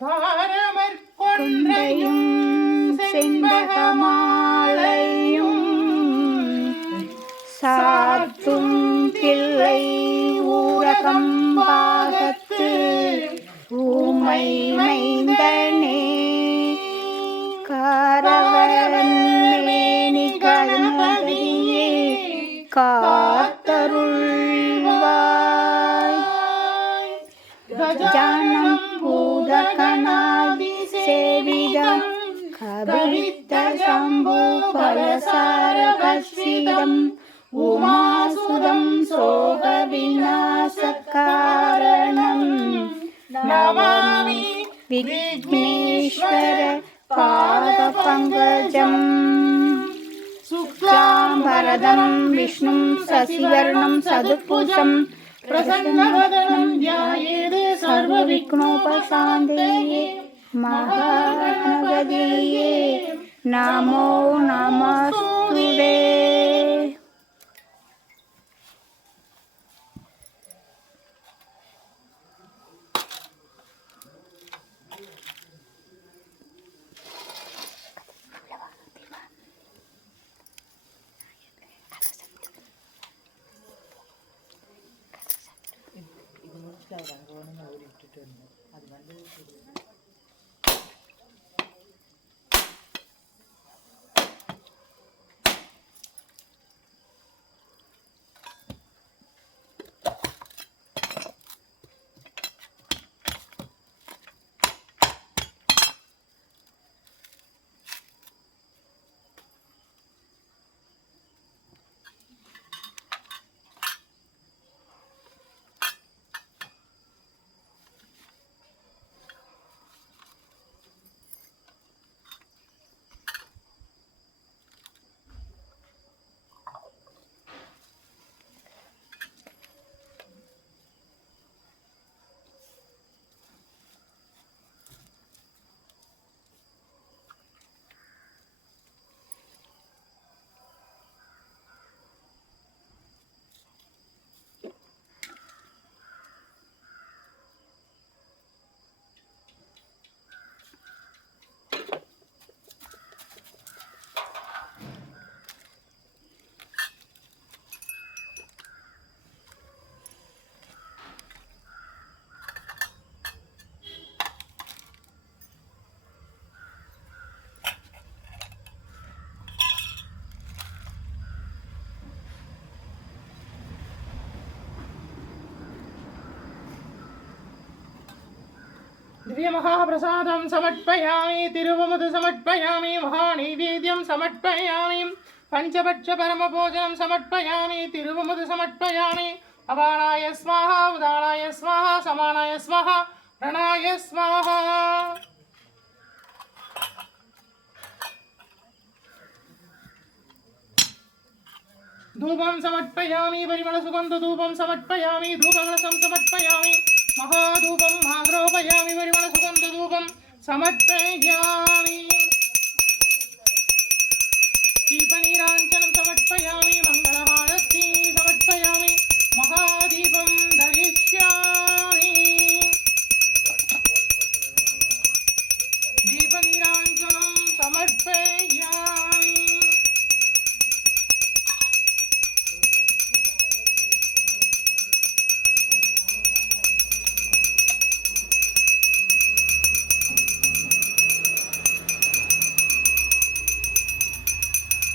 தாரமர் கொன்றையும் செண்பகமாலையும் சாத்தும் தில்லை ஊரகம்பாகத்து ஊமை மைந்தனே காரவன் மேனி கணபதியே காத்தருள்வாய் கஜானம் பூதகணாதி சேவிதம் கவித்த சம்பு பலசாரகஸ்ரீதம் உமாசுதம் சோக விநாசகாரணம் நமாமி விக்னேஸ்வர பாத பங்கஜம் சுக்லாம்பரதம் விஷ்ணும் சசிவர்ணம் சதுர்புஜம் பிரசன்னவதனம் த்யாயேத் சர்வவிக்னோபசாந்தயே மகாகணபதியே நமோ நமஸ்துதே. दिव्य महाप्रसादं समर्पयामि तिरुवमुदु समर्पयामि महानैवेद्यं समर्पयामि पंचपक्ष परमभोजनं समर्पयामि तिरुवमुदु समर्पयामि अपानाय स्वाहा उदानाय स्वाहा समानाय स्वाहा प्रणाय स्वाहा धूपं समर्पयामि परिमलसुगन्धधूपं समर्पयामि धूपकलशं समर्पयामि महाधूपं आग्रोपयामि परिमलसुगन्धधूपं समर्पयामि दीपनीराञ्जनं समर्पयामि मङ्गलहारती समर्पयामि महादीपं दरिष्यामि दीपनीराञ्जनं समर्पयामि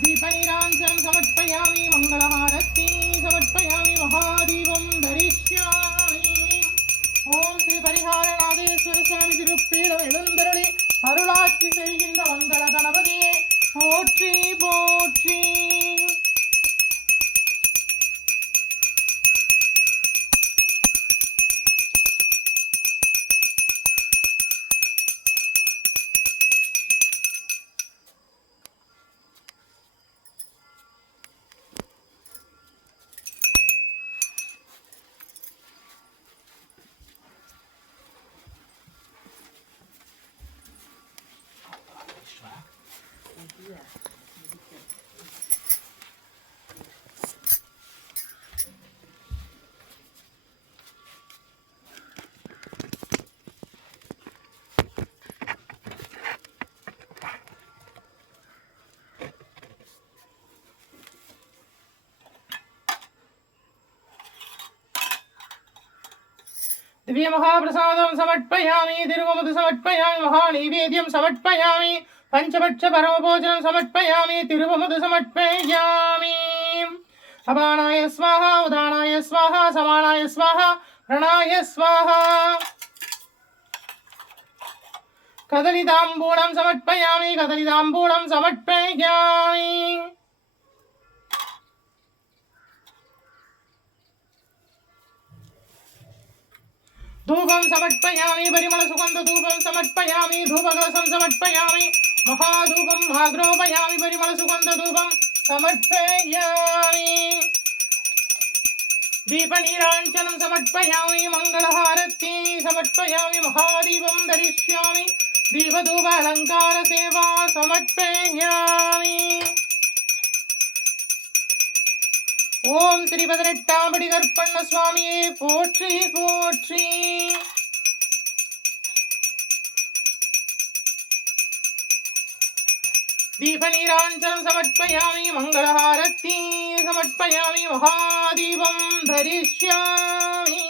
दीपनीराञ्जनं समर्पयामि मङ्गलहारती समर्पयामि महादीपं धरिष्यामि ओम श्री परिहारनाथेश्वर स्वामी तिरुपीடம் எழுந்தருளி அருளாட்சி செய்கின்ற மங்கள கணபதியே போற்றி போற்றி. दिव्य महाप्रसादं समर्पयामि तिरुवमुदु समर्पयामि महानैवेद्यं समर्पयामि पंचभक्ष परमभोजनं समर्पयामि तिरुवमुदु समर्पयामि अपानाय स्वाहा उदानाय स्वाहा समानाय स्वाहा प्रणाय स्वाहा कदलीताम्बूलं समर्पयामि कदलीताम्बूलं समर्पयामि धूपं समर्पयामि परिमल सुगंध धूपं समर्पयामि धूपकलशं समर्पयामि महाधूपं आग्रोपयामि परिमल सुगंध धूपं समर्पयामि दीपनीराञ्जनं समर्पयामि मंगलहारति समर्पयामि महादीपं धरिष्यामि दीपधूप अलंकार सेवा समर्पयामि ओम श्री 18 पடி கற்பண்ண சுவாமியே போற்றி போற்றி दीपनीराञ्जनं समर्पयामि मंगलहारति समर्पयामि महादीपं धरिष्यामि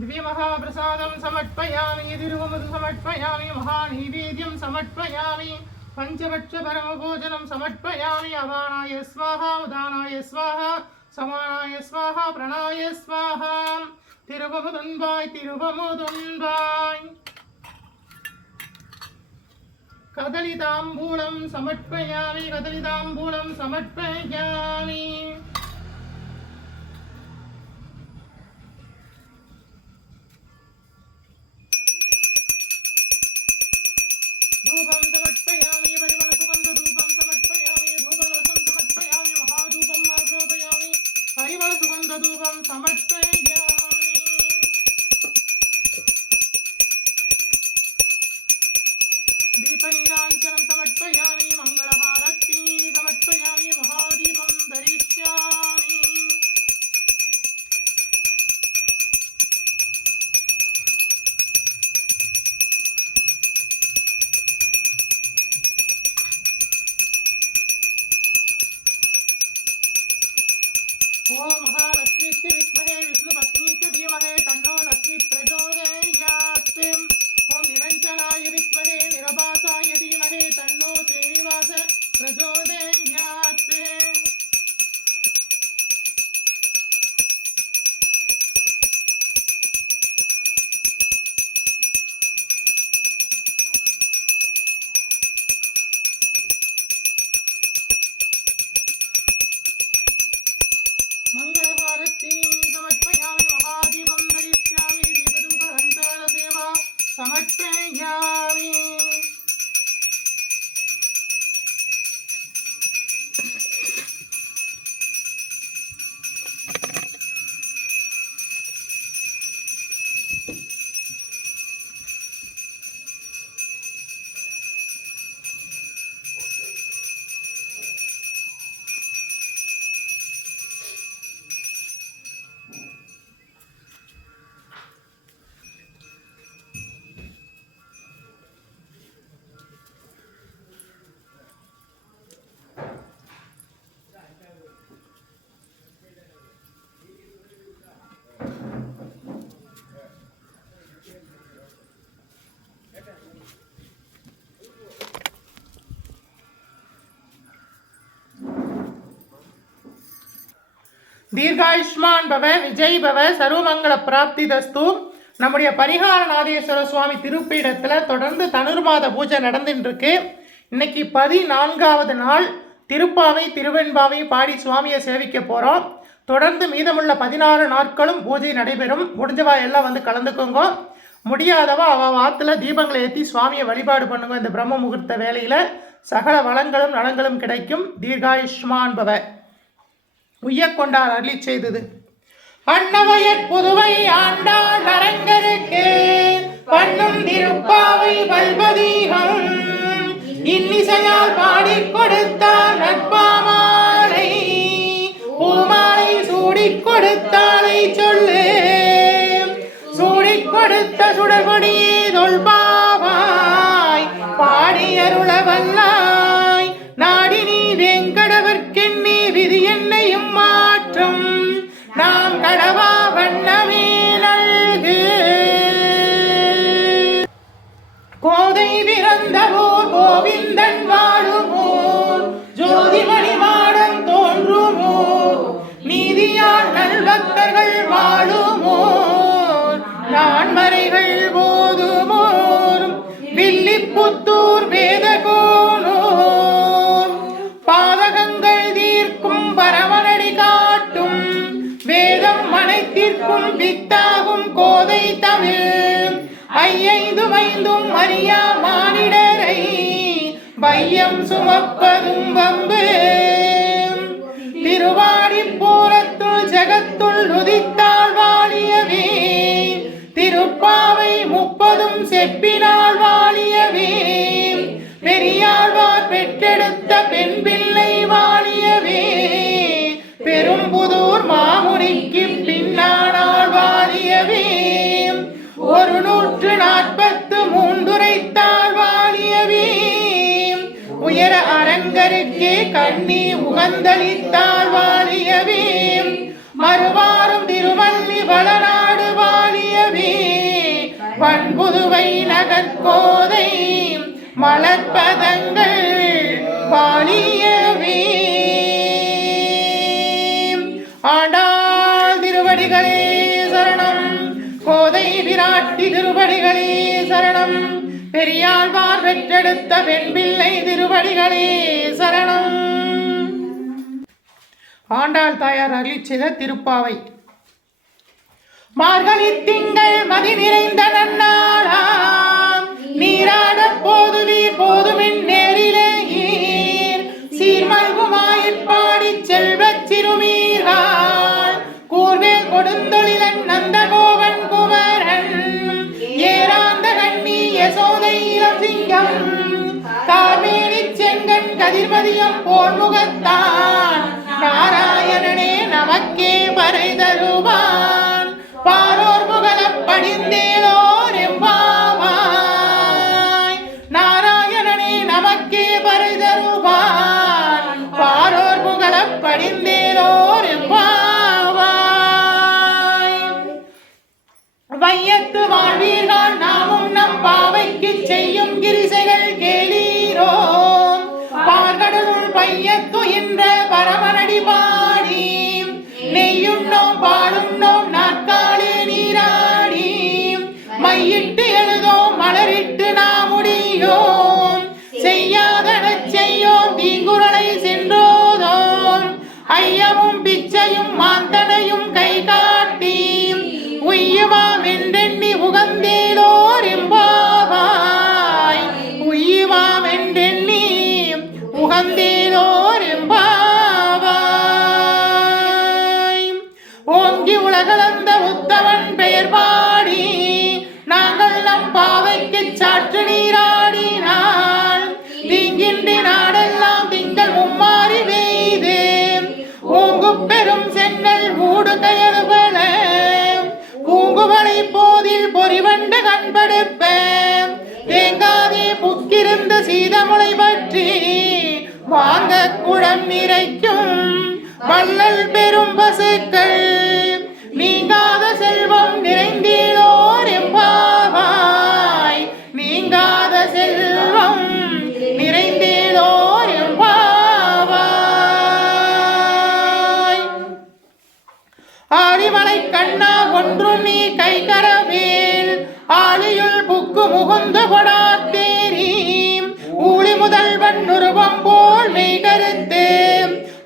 दिव्य महाप्रसादं समर्पयामि तिरुवमुदु समर्पयामि महानैवेद्यं समर्पयामि पंचभक्ष परमभोजनं समर्पयामि अवानाय स्वाहा उदानाय स्वाहा समानाय स्वाहा प्रणाय स्वाहा तिरुवमुदुन्बाय कदलीताम्बूलं समर्पयामि कदलीताम्बूलं समर्पयामि धूपं समर्पयामि परिमल सुगंध धूपं समर्पयामि धूपकलशं समर्पयामि महाधूपं आग्रोपयामि परिमल सुगंध धूपं समर्पयामि दीपनीराञ्जनं समर्पयामि मंगलहारति समर्पयामि महादीपं धरिष्यामि ओम महालक्ष्मी विद्महे विष्णुपत्नी च धीमहि तन्नो लक्ष्मी प्रचोदयात् ओम निरंजनाय विद्महे निरभासाय धीमहि तन्नो श्रीनिवास प्रचोदयात् मंगलहारति समर्पयामि महादीपं धरिष्यामि दीपधूप अलंकार सेवा समर्पयामि दीर्घायुष्मान भव विजय भव सर्वमंगल प्राप्ति दस्तु நம்முடைய பரிகாரநாதேஸ்வர சுவாமி திருப்பீடத்தில் தொடர்ந்து தனுர்மாத பூஜை நடந்துட்டு இருக்கு. இன்னைக்கு 14வது நாள் திருப்பாவை திருவெண்பாவை பாடி சுவாமியை சேவிக்க போகிறோம். தொடர்ந்து மீதமுள்ள 16 நாட்களும் பூஜை நடைபெறும். முடிஞ்சவா எல்லாம் வந்து கலந்துக்கோங்க. முடியாதவா அவள் ஆற்றுல தீபங்களை ஏற்றி சுவாமியை வழிபாடு பண்ணுங்க. இந்த பிரம்ம முகூர்த்த வேலையில் சகல வளங்களும் நலங்களும் கிடைக்கும். தீர்காயுஷ்மான் பவ உய்யக்கொண்டார் அருளி செய்தது. அன்னவயற் புதுவை ஆண்டாள் அரங்கருக்கு பண்ணும் திருப்பாவை பல்பதீகம் இன்னிசையால் பாடிக் கொடுத்தார் நட்பாமாலை பூமாலை சூடிக் கொடுத்தாலை சொல்லு நாம் கடவா வண்ணமே நல்கு. கோதை பிறந்தவோர் கோவிந்தன் வாழுமோர் ஜோதிமணி மாடம் தோன்றுமோர் நீதியால் நல்பக்தர்கள் வாழுமோர் நான்மறைகள் போதுமோர் வில்லிப்புத்தூர் வேதகோனோர் பாதகங்கள் தீர்க்கும் பரமனடி காட்டும் வேதம் அனைத்திற்கும் வித்தாகும் கோதை தமிழ் ஐயைந்து வைந்தும் அறியா மானிடரை வையம் சுமப்பதும் வம்பு. திருவாடிப்பூரத்துள் ஜகத்துள் உதித்தாள் வாழியவே திருப்பாவை 30 செப்பினால் வாழியவே பெரியாழ்வார் பெற்றெடுத்த பெண் பிள்ளை வாழியவே பெரும்புதூர் மாமுனிக்கு பின்னானால் வாழியவே 143 உரைத்தாள் வாழியவே உயர அரங்கருக்கே கண்ணி உகந்தளித்தாள் வாழியவே மறுவாரும் திருவள்ளி வளநாடு வாழியவே பண்புதுவை நகர்கோதை மலர்பதங்கள் வாழியவே. ஆண்டாள் திருவடிகளே சரணம். கோதை விராட்டி திருவடிகளே சரணம். பெரியாழ்வார் பெற்றெடுத்த பெண் பிள்ளை திருவடிகளே சரணம். ஆண்டாள் தாயார் அருளிச் செய்த திருப்பாவை. மார்கழி திங்கள் மதி நிறைந்த நன்னாளாம் நீராட போதுவீர் போதுமின் நேரிலேயீர் சீர்மல்குமாயிற்பாடி செல்வச் சிறுமீர்கள் கூர்வேல் கொடுந்தொழிலன் நந்தகோவன் குமரன் ஏராந்த கண்ணி யசோதை இளசிங்கம் கார்மேனி செங்கன் கதிர்மதியம் போர்முகத்தான் நாராயணனே நமக்கே பறை தருவான் பாரோர் புகழப் படிந்தேலோர் எம்பாவாய். நாராயணனே நமக்கே பறை தருவான் பாரோர் புகழப் படிந்தேலோர் எம்பாவாய். வையத்து வாழ்வீர்கள் நாமும் நம் பாவைக்கு செய்யும் கிரிசைகள் கேளீரோ பார்கடலுள் பையத்துயின்ற பரமனடி பாடி நெய்யுண்ணோம் பாடுண்ணோம் நாட்காலே நீராடி மையிட்டு எழுதோம் மலரிட்டு நாம் முடியோம் செய்யாதனச் செய்யோம் தீங்குறளை சென்றோதோம் ஐயமும் பிச்சையும் மாந்தனையும் கை காட்டி உய்யுமாம் என்றெண்ணி உகந்தேலோர் எம்பாவாய் உய்யுமாம் என்றெண்ணி உகந்தேலோர் எம்பாவாய். ஓங்கி உலகளந்த உத்தமன் பெயர் பாடி நாங்கள் நம் பாவைக்கு சாற்று நீராடினால் தீங்கின்றி நாடெல்லாம் திங்கள் மும்மாறி பெய்து ஓங்கு பெரும் சென்னல் மூடு கயலுபல பூங்குவளை போதில் பொறிவண்டு கண்படுப்ப தேங்காதே புக்கிருந்த சீதமுளை பற்றி வாங்க குடம் நிறைக்கும் வள்ளல் பெரும் பசுக்கள் நீங்காத செல்வம் நிறைந்தீளோர் எம்பாவாய் நீங்காத செல்வம் நிறைந்தீளோர் எம்பாவாய். ஆழிமலை கண்ணா ஒன்று நீ கைகரவேல் ஆழியுள் புக்கு முகுந்து கொடாத்தேரி ஊழி முதல்வன் உருவம் போல் மெய் கருத்து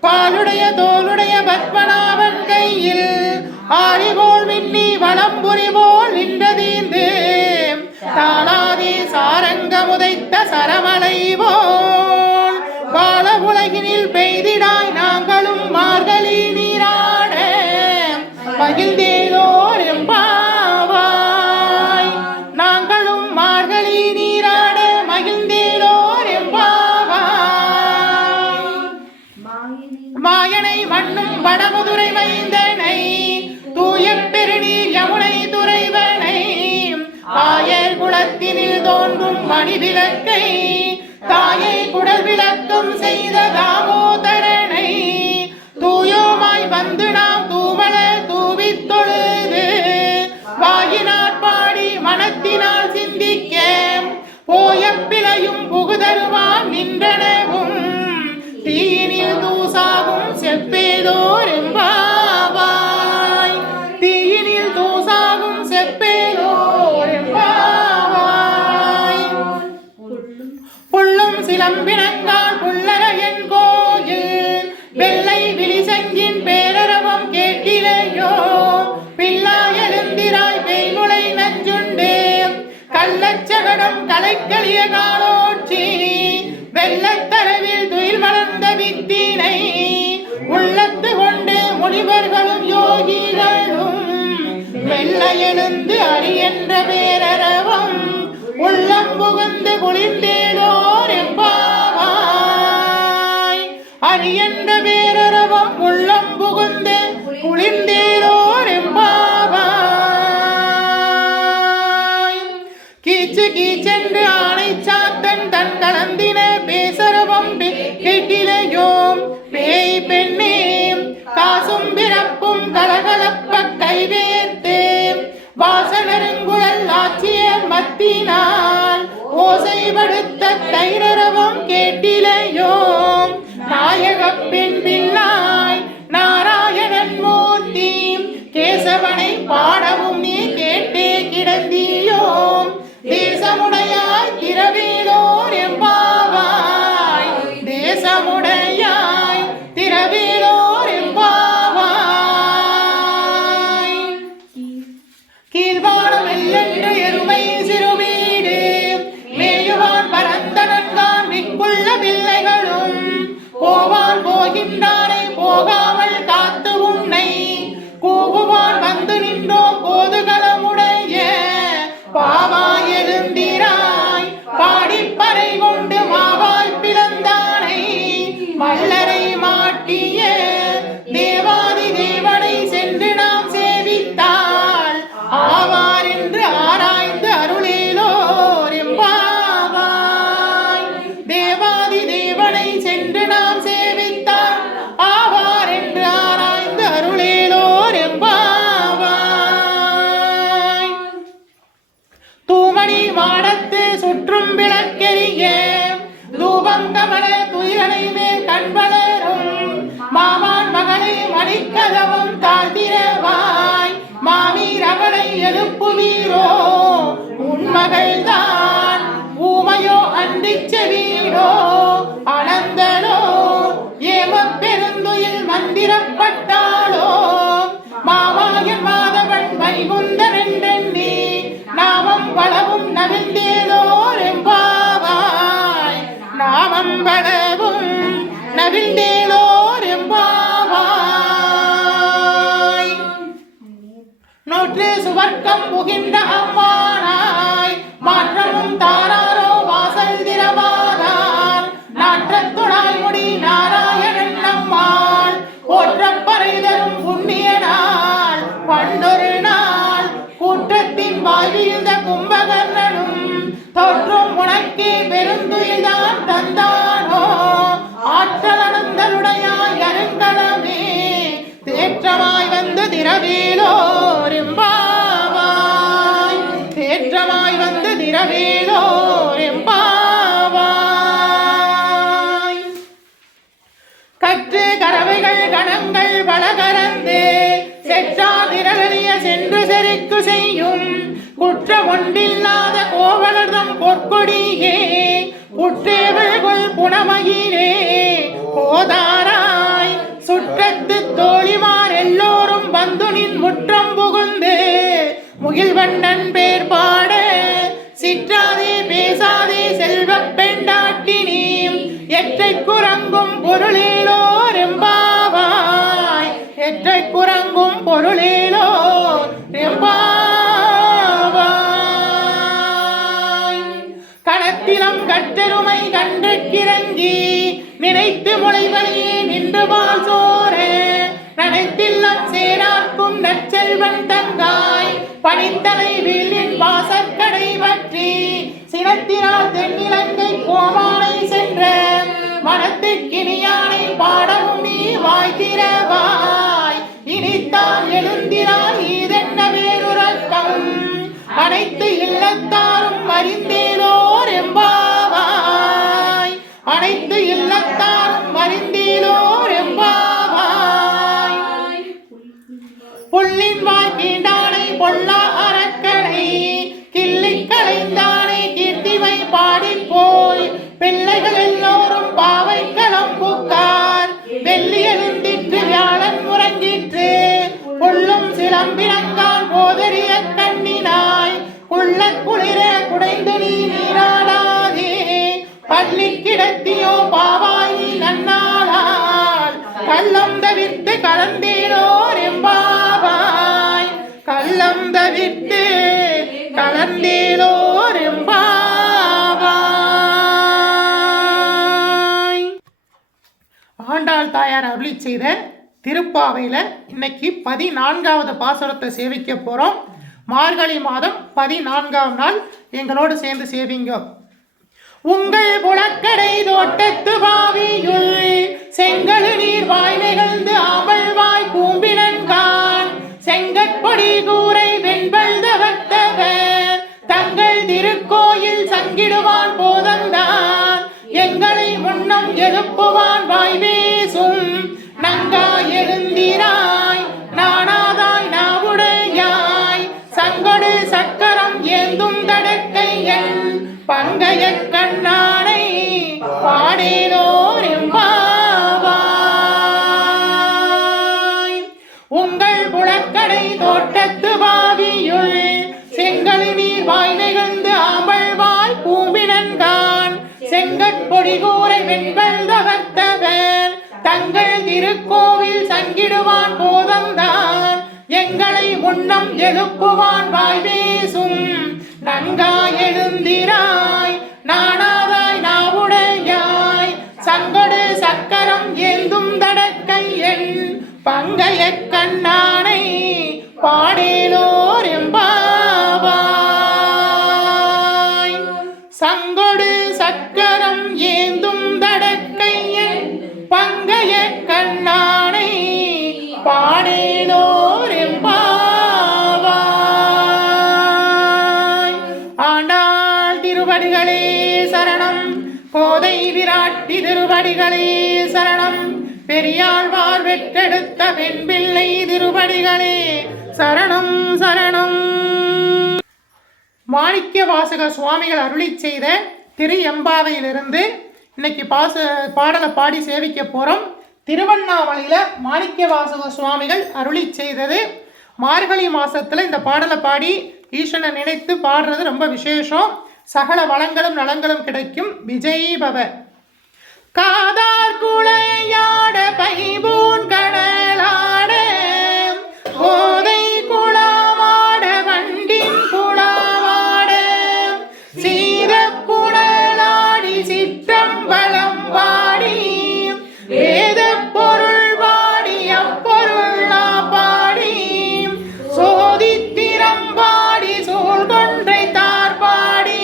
பாலுடைய தோளுடைய பத்மநாபன் கையில் ஆழிபோல் விண்ணி வளம்புரி போல் நின்றதீந்து தாளாதி சாரங்க முதைத்த சரமலை போல் பால உலகினில் பெய்திடாய் நாங்களும் மார்கழி நீராட மகிழ்ந்தேலோர் எம்பாவாய் நாங்களும் மார்கழி நீராட மகிழ்ந்தேலோர் எம்பாவாய். மாயனை மண்ணும் வடமுதுரை மைந்தனை தூய பெருநீர் யமுனை துறைவனை ஆயர் குலத்தினில் தோன்றும் மணிவிளக்கை தாயை குடல் விளக்கம் செய்த தாமோதரனை தூயோமாய் வந்து நாம் தூமலர் எழுந்தேலோர் எம்பாவாய் தீயினில் தூசாகும் செப்பேலோர் எம்பாவாய் புள்ளும் சிலம்பினங்கால் புல்லரையன் கோயில் வெள்ளை விழிசங்கின் பேரரவம் கேட்டிலையோ பிள்ளா எழுந்திராய் பெய்முளை நஞ்சுண்டு கள்ளச்சகடம் கலைக்களிய காலோற்றி வெள்ளத்தரவில் துயில் மலர்ந்த வித்தினை உள்ளத்து கொண்டு முனிவர்களும் யோகிகளும் வெள்ள எழுந்து அரியன்ற பேரரவம் உள்ளம் புகுந்து குளிர்ந்தேலோர் எம்பாவாய் அரியன்ற பேரரவம் உள்ளம் புகுந்து குளிர்ந்தேலோர் எம்பாவாய் கீச்சு கீச்சென்று ஆணை சாத்தன் தன் கலந்தின பேசரவம் கேட்டிலையோம் பேய் பெண்ணே காசும் பிறப்பும் கலகலப்ப கைவேர்த்து வாசனருங்குழல் ஆட்சியர் மத்தினால் ஓசைப்படுத்த தைரரவம் கேட்டிலையோம் நாயகப் பெண் பிள்ளாய் நாராயணன் மூர்த்தி கேசவனை பாடவும் நீ கேட்டே கிடந்தியோம் தேசமுடையாய் திரவேலோர் எம்பாவாய் தேசமுடையாய் திரவேலோர் எம்பாவாய் கீழ்வானம் எல்லென்ற எருமை சிறுவீடு மேயுவான் பரந்தனன்கான் மிக்குள்ள பிள்ளைகளும் போவான் போகின்றானை போகாமல் காத்து உன்னை கூவுவான் வந்து நின்றோம் போதுகளமுடைய பாவாய் எழுந்திராய் பாடிப்பறை கொண்டு மாவாய் பிளந்தானை மல்லரை மாட்டிய தேவாதி தேவனை சென்று நாம் சேவித்தாள் ஆவார் என்று ஆராய்ந்து அருளேலோர் எம்பாவாய் தேவாதி தேவனை சென்று நாம் சேவித்தாள் ஆவார் என்று ஆராய்ந்து அருளேலோர் எம்பாவாய் தூமணி மாடத்து சுற்றும் விளக்கெரிய தூபம் கமல துயிரனை மேல் கண்வளரும் மாமான் மகளை மணிக்கதவம் தாழ்த்திரவாய் மாமீர் அவளை எழுப்புவீரோ உன் மகள்தான் ஊமையோ அன்றிச் செவீரோ அனந்தனோ ஏமப் பெருந்துயில் மந்திரப்பட்டாளோ மாமாயன் மாதவன் வைகுந்தன் என்றெண்ணி நாமம் வளவும் நவிழ்ந்தேலோர் எம்பாவாய் நாமம் வளவும் நவிழ்ந்தேலோர் எம்பாவாய் நோற்று சுவர்க்கம் புகின்ற அம்மானாய் மாற்றமும் தாராரோ வாசல் திரவாதார் நாற்றத்துணாய் முடி நாராயணன் நம்மாள் போற்றப்பறை தரும் புண்ணிய நாள் பண்டொரு நாள் கூற்றத்தின் வாழ்விழ்ந்த கும்பகர்ணனும் தோற்றும் உனக்கே பெருந்துயில்தான் தந்தானோ ஆற்றல் அனந்தருடையாய் அருங்கலமே தேற்றமாய் வந்து திரவேலோர் எம்பாவாய் தேற்றமாய் வந்து திரவேலோர் எம்பாவாய் கற்று கறவைகள் கணங்கள் பலகரந்து செற்றார் திரளிய சென்று செருக்கு செய்யும் குற்ற ஒன்றில்லாத கோவலர்தம் பொற்கொடியே குற்றேவள்கொள் புனமயிலே கோதாராய் சுற்றத்து தோழிமார் எல்லோரும் வந்து நின் முற்றம் புகுந்து முகில்வண்ணன் பேர் பாட சிற்றாதே பேசாதே செல்வப் பெண்டாட்டினி எற்றை குரங்கும் பொருளேலோர் எம்பாவாய் எற்றை குரங்கும் பொருளேலோர் எம்பாவாய் களத்திலம் கற்றெருமை கன்றுக்கிறங்கி நினைத்து முளைவழியே நின்று வாழ் சோர நனைத்தில்லம் சேராக்கும் நற்செல்வன் தங்காய் பனித்தலை வீழின் வாசற்கடை பற்றி சினத்தினால் தென்னிலங்கை கோமானை சென்ற மனத்துக்கினியானை பாடவும் நீ வாய்த்திரவாய் இனித்தான் எழுந்திராய் இதென்ன வேறுறக்கம் அனைத்து இல்லத்தாரும் அறிந்தேலோர் எம்பாவாய் அனைத்து இல்லத்தாரும் அறிந்தேலோர் எம்பாவாய் கிடத்தியோ பாவாய் நன்னாளால் கள்ளம் தவிர்த்து கலந்தேனோர் எம்பாவாய் கள்ளம் தவிர்த்து கலந்தேனோர் எம்பாவாய். ஆண்டாள் தாயார் அருளி செய்த திருப்பாவையில் இன்னைக்கு 14வது பாசுரத்தை சேவிக்க போகிறோம். மார்கழி மாதம் 14ஆம் நாள் எங்களோடு சேர்ந்து சேவிங்க. உங்கள் புலக்கடை தோட்டத்து பாவியுள் செங்கழு நீர் வாய் நிகழ்ந்து அமழ்வாய் கூம்பினன்கான் செங்கற்பொடி கூரை வெண்பல் தவத்தவர் தங்கள் திருக்கோயில் சங்கிடுவான் போதந்தான் எங்களை முன்னம் எழுப்புவான் வாய் பேசும் நங்காய் எழுந்திராய் நானாதாய் நாவுடையாய் சங்கொடு சக்கரம் ஏந்தும் தடக்கை என் பங்கைய கண்ணானை பாடேனோர் எம்பாவாய். உங்கள் புலக்கடை தோட்டத்து பாவியுள் செங்கல் நீர் வாய் நிகழ்ந்து ஆம்பல்வாய் பூம்பினன்கான் செங்கற்பொடி கூரை வெண்பல் தவத்தவர் தங்கள் திருக்கோவில் சங்கிடுவான் போதந்தான் எங்களை முன்னம் எழுப்புவான் வாய் பேசும் நங்காய் எழுந்திராய் நானாதாய் நாவுடையாய் சங்கொடு சக்கரம் ஏந்தும் தடக்கை என் பங்கைய கண்ணானை பாடேனோர் எம்பாவாய். சங்கொடு சக்கரம் ஏந்தும் தடக்கை என் பங்கைய கண்ணானை பாடேனோர் எம்பாவாய். ஆண்டாள் திருவடிகளே சரணம். கோதை விராட்டி திருவடிகளே சரணம். பெரியாழ்வார் வெற்றெடுத்த வெண்பிள்ளை திருவடிகளே சரணம் சரணம். மாணிக்க வாசக சுவாமிகள் அருளி செய்த திரு எம்பாவையிலிருந்து இன்னைக்கு பாடலை பாடி சேவிக்க போகிறோம். திருவண்ணாமலையில் மாணிக்க வாசக சுவாமிகள் அருளி செய்தது. மார்கழி மாதத்தில் இந்த பாடலை பாடி ஈஸ்வரனை நினைத்து பாடுறது ரொம்ப விசேஷம். சகல வளங்களும் நலங்களும் கிடைக்கும். விஜய் பவ. காதார் குளையாட பைபூன் கடலாட கோதை குளமாட வண்டின் குளமாட சீரப்புடலாடி சிற்றம்பலம் வாடி வேத பொருள் பாடி அப்பொருள் பாடி சோதித்திரம் பாடி சூழ்கொன்றை தார் பாடி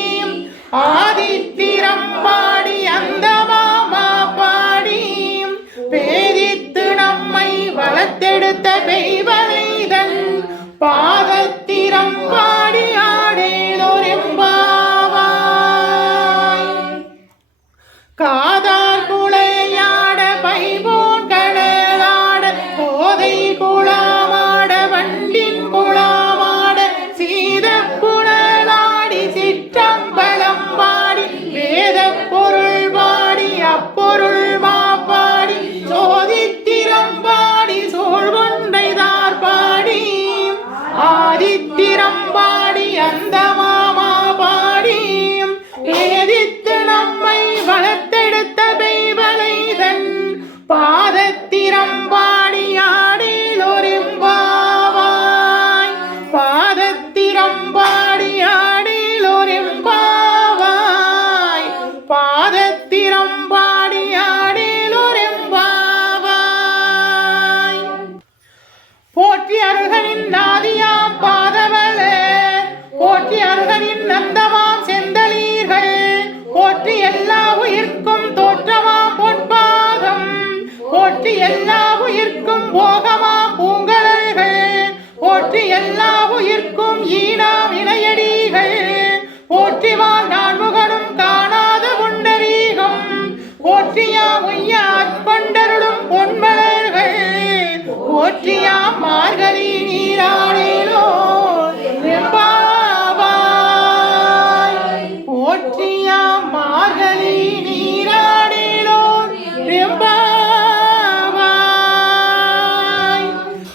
ஆதித்திரம் பாடி அந்த மாமா பாடி பேதித்து நம்மை வளர்த்தெடுத்த பெய்வலைதன் பாதத்திரம் பாடி ஆடேனோர் எம்பாவாய். காதார் குளையாட பைபோன் கடலாட கோதை குளமாட வண்டின் குளமாட சீத குழலாடி சிற்றம்பலம் பாடி வேத பொருள் பாடி அப்பொருள் மாப்பாடி சோதித்திரம் பாடி சோழ்கொண்டைதார் பாடி ஆதித்திரம் பாடி அந்த மாமா பாடி வேதித்து நம்மை வளர்த்தெடுத்த பெய்வலைதன் பாதத்திரம் பாடி ஆடேனோர் எம்பாவாய். பாதத்திரம் பாடி ஆடேனோர் எம்பாவாய். பாதத்திரம் பாடி ஆடேனோர் எம்பாவாய். போற்றி அருகனின் நாதியாம் பாதவளே போற்றி அருகனின் நந்தமாம் செந்தளீர்கள் போற்றி எல்லா உயிர்க்கும் தோற்றமாம் பொற்பாதம் போற்றி எல்லா உயிர்க்கும் போகமாம் பூங்கலர்கள் போற்றி எல்லா உயிர்க்கும் ஈனாம் இணையடிகள் போற்றி வாழ் நான்முகனும் காணாத புண்டரீகம் போற்றியாம் உய்யாற் கொண்டருளும் பொன்மலர்கள் போற்றியாம் மார்கழி நீராடேலோ எம்பாவாய். போற்றியாம் மார்கழி நீராடேலோ எம்பாவாய்.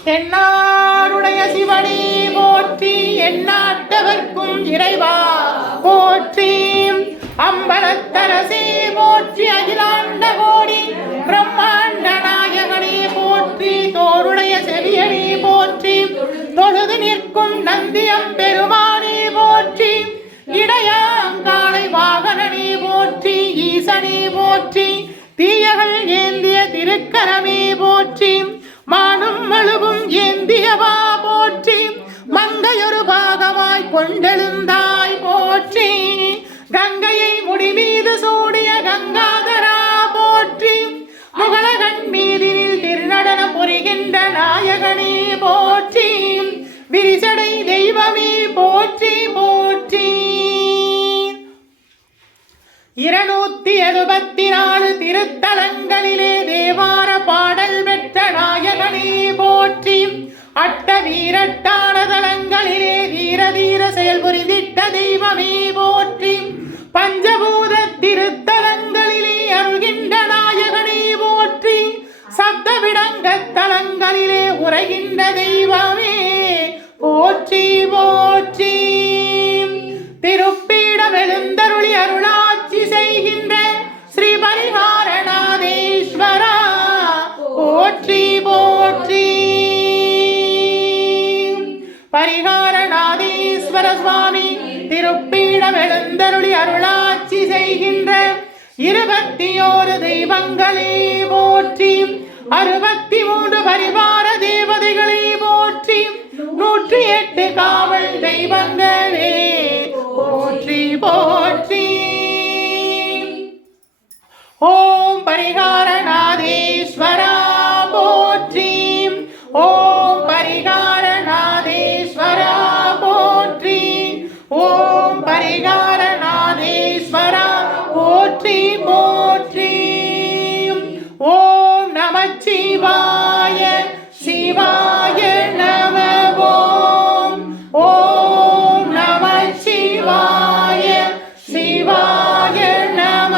தென்னாருடைய சிவனே போற்றி எந்நாட்டவர்க்கும் இறைவா போற்றி அம்பலத்தரசே போற்றி அகிலாண்ட கோடி பிரம்மாண்ட நாயகனே போற்றி தோருடைய செவியனே போற்றி தொழுது நிற்கும் நந்தியம் பெருமானே போற்றி இடையாங்காலை வாகனனே போற்றி ஈசனே போற்றி தீயகள் ஏந்திய திருக்கரமே போற்றி மானும் மழுவும் ஏந்தியவா போற்றி மங்கையொரு பாகமாய் கொண்டெழுந்தாய் போற்றி கங்கையை முடிமீது சூடிய கங்காதரா போற்றி முகலகன் மீதினில் திருநடனம் புரிகின்ற நாயகனே போற்றி விரிசடை தெய்வமே போற்றி போற்றி 274 திருத்தலங்களிலே தேவார பாடல் பெற்ற நாயகனே போற்றி அட்ட வீரட்டான தலங்களிலே வீர தீர செயல் புரிந்திட்ட தெய்வமே போற்றி பஞ்சபூத திருத்தலங்களிலே அருள்கின்ற நாயகனே போற்றி சப்தவிடங்க தலங்களிலே உரைகின்ற தெய்வமே போற்றி போற்றி திருப்பீடம் எழுந்தருளி அருளாட்சி செய்கின்ற ஸ்ரீ பரிகாரநாதேஸ்வரா போற்றி போற்றி பரிகாரநாதேஸ்வர சுவாமி திருப்பீடம் எழுந்தருளி அருளாட்சி செய்கின்ற 21 தெய்வங்களே போற்றி 63 பரிவார தேவதைகளே போற்றி 108 காவல் தெய்வங்களே போற்றி போற்றி ஓம் பரிகாரநாதேஸ்வரா போற்றி ஓம் பரிகாரநாதேஸ்வரா போற்றி ஓம் பரிகாரநாதேஸ்வரா போற்றி போற்றி ஓம் நமச்சிவாய சிவாய நம ஓம் ஓம் நமச்சிவாய சிவாய நம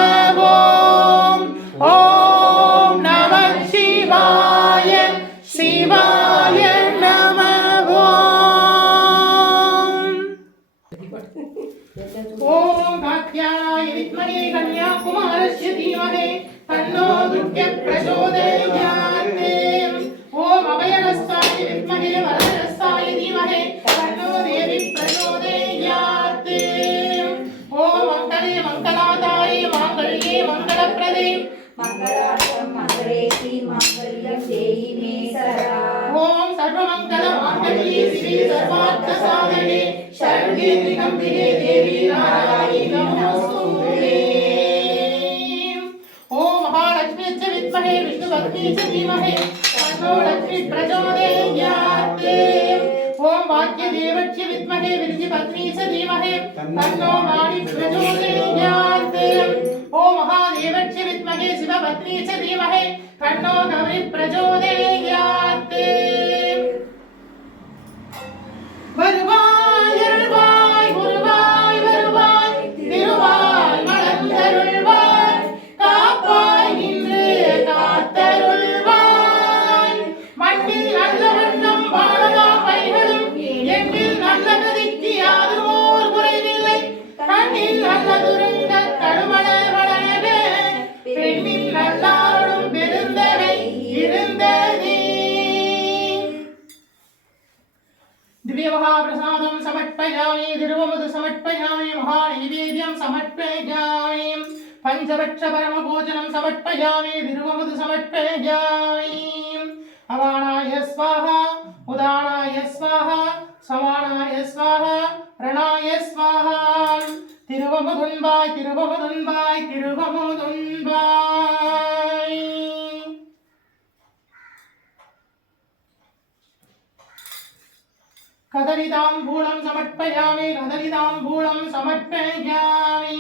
ஓம் ஓம் நமச்சிவாய சிவாய நம ஓம் காத்யாய வித்மஹே கன்யாகுமாரஸ்ய தீமஹே தன்னோ துர்கே பிரச்சோதயாத் ஓம் அபயஹஸ்தாய வித்மஹே வரதஹஸ்தாய தீமஹே தன்னோ தேவி பிரச்சோதயாத் ஓம் மங்களே மங்களாதாயே மாங்கல்யே மங்களப்ரதே மங்களார்த்தம் மங்களேசி மங்கல்யம் தேயி மே சதா ஓம் சர்வமங்கள மாங்கல்யே சிவே சர்வார்த்த சாதனே சர்வே திகம்பிகே தேவி நாராயணி நமோஸ்துதே ஓம் மகாலட்சுமி च विद्महे विष्णुपत्नी च धीमहि तन्नो लक्ष्मी प्रचोदयात् ओम वाक्यदेवस्य विद्महे विरजिपत्नी च धीमहि तन्नो वाणी प्रचोदयात् ओम महादेवस्य विद्महे शिवपत्नी च धीमहि तन्नो गौरी प्रचोदयात् வருவாய் அருள்வாய் குருவாய் வருவாய் திருவாய் மலர்ந்தருள்வாய் காப்பாய் நின்று காத்தருள்வாய் மண்ணில் நல்ல வண்ணம் வாழலா பைகளும் எண்ணில் நல்ல கதிக்கு யாரும் ஓர் குறைவில்லை கண்ணில் நல்ல துருங்க கடுமல வளரவே பெண்ணில் நல்லாரும் பெருந்தவை இருந்ததே दिव्य महाप्रसादं समर्पयामि दिरुवमुद समर्पयामि महानैवेद्यं समर्पयामि पंचवक्ष परमभोजनं समर्पयामि दिरुवमुद समर्पयामि अवाणाय स्वाहा उदानाय स्वाहा समानाय स्वाहा प्रणाय स्वाहा तिरुवमुदुन्बाय तिरुवमुदुन्बाय तिरुवमुदुन्बाय कदलिताम्बूलं समर्पयामि कदलिताम्बूलं समर्पयामि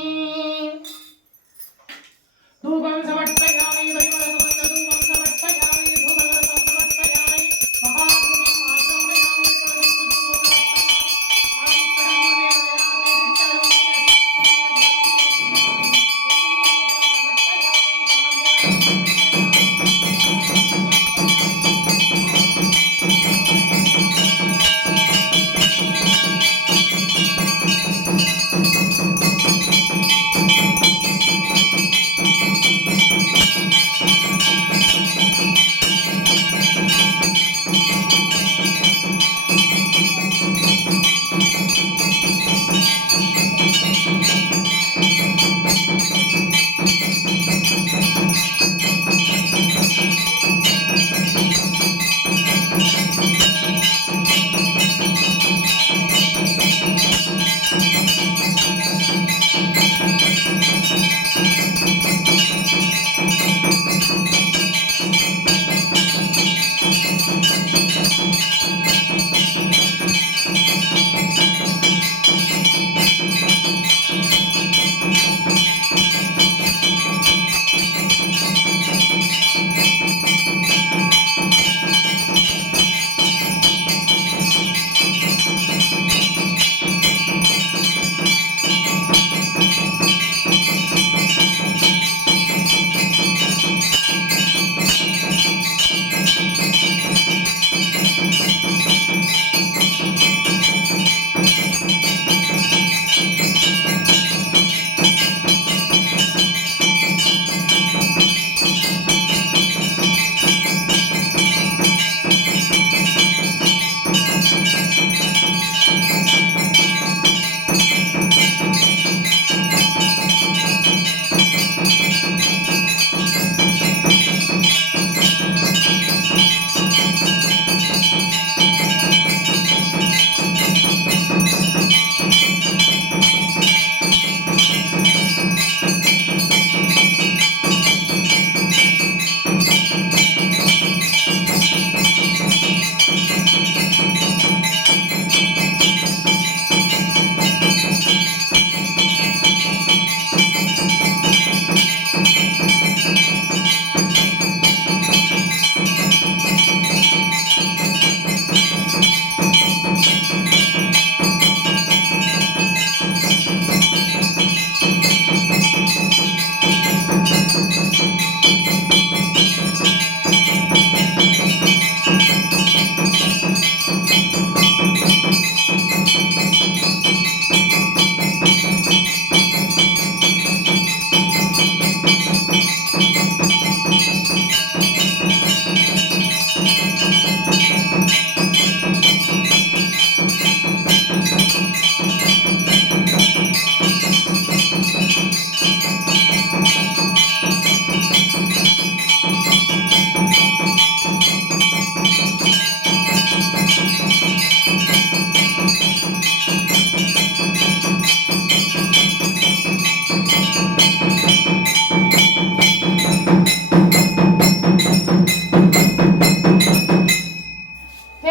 धूपं समर्पयामि परिमलसुगन्धधूपं समर्पयामि धूपरसं समर्पयामि महाधूपं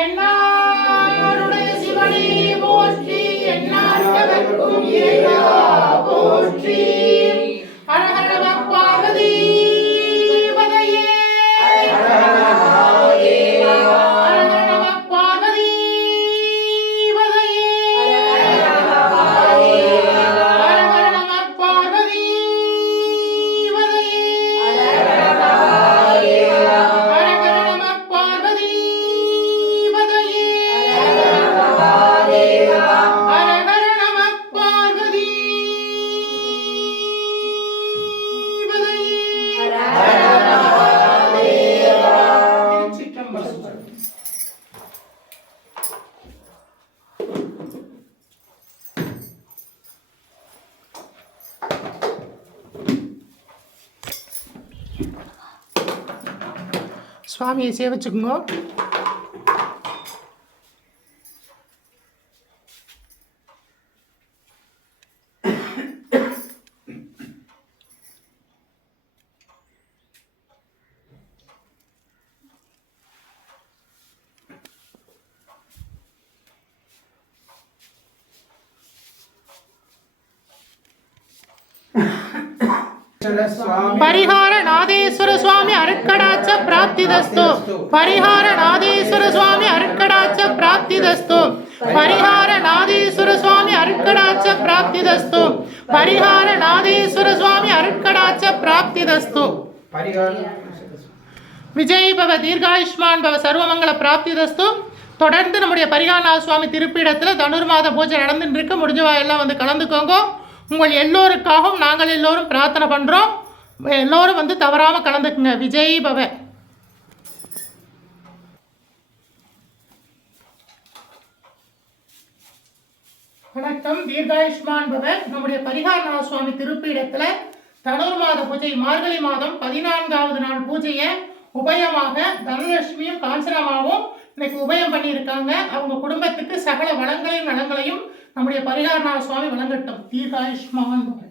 என்னாருடைய சிவனே போற்றி, என்னார்க்கும் இறைவா போற்றி. ஹர ஹர நம பார்வதி பதையே. ஹர ஹர நம பார்வதி பதையே. ஹர ஹர நம பார்வதி பதையே. ஹர ஹர நம பார்வதி பதையே. ஹர ஹர நம பார்வதி பதையே. திருச்சிற்றம்பலம். சுவாமியை சேவிச்சுக்குங்க. பரிகார நாதேஸ்வர சுவாமி அருட்கடாட்ச பிராப்திதஸ்து. பரிகார நாதேஸ்வர சுவாமி அருட்கடாட்ச பிராப்திதஸ்து. பரிகார நாதேஸ்வர சுவாமி அருட்கடாட்ச பிராப்திதஸ்து. பரிகார நாதேஸ்வர சுவாமி அருட்கடாட்ச பிராப்திதஸ்து. விஜய் பவ, தீர்காயுஷ்மான் பவ, சர்வமங்கல பிராப்திதஸ்து. தொடர்ந்து நம்முடைய பரிகாரநாத சுவாமி திருப்பீடத்தில் தனுர்மாத பூஜை நடந்துட்டு இருக்கு. முடிஞ்சவா எல்லாம் வந்து கலந்துக்கோங்க. உங்கள் எல்லோருக்காகவும் நாங்கள் எல்லோரும் பிரார்த்தனை பண்ணுறோம். எல்லோரும் வந்து தவறாமல் கலந்துக்குங்க. விஜய் பவ. வணக்கம். தீர்காயுஷ்மான் பவ. நம்முடைய பரிகாரநாத சுவாமி திருப்பீடத்தில் தனுர்மாத பூஜை மார்கழி மாதம் 14வது நாள் பூஜையை உபயமாக தனலட்சுமியும் காஞ்சனமாவும் இன்னைக்கு உபயம் பண்ணியிருக்காங்க. அவங்க குடும்பத்துக்கு சகல வளங்களையும் நலங்களையும் நம்முடைய பரிகாரநாத சுவாமி வழங்கட்டும். தீர்காயுஷ்மான் பவ.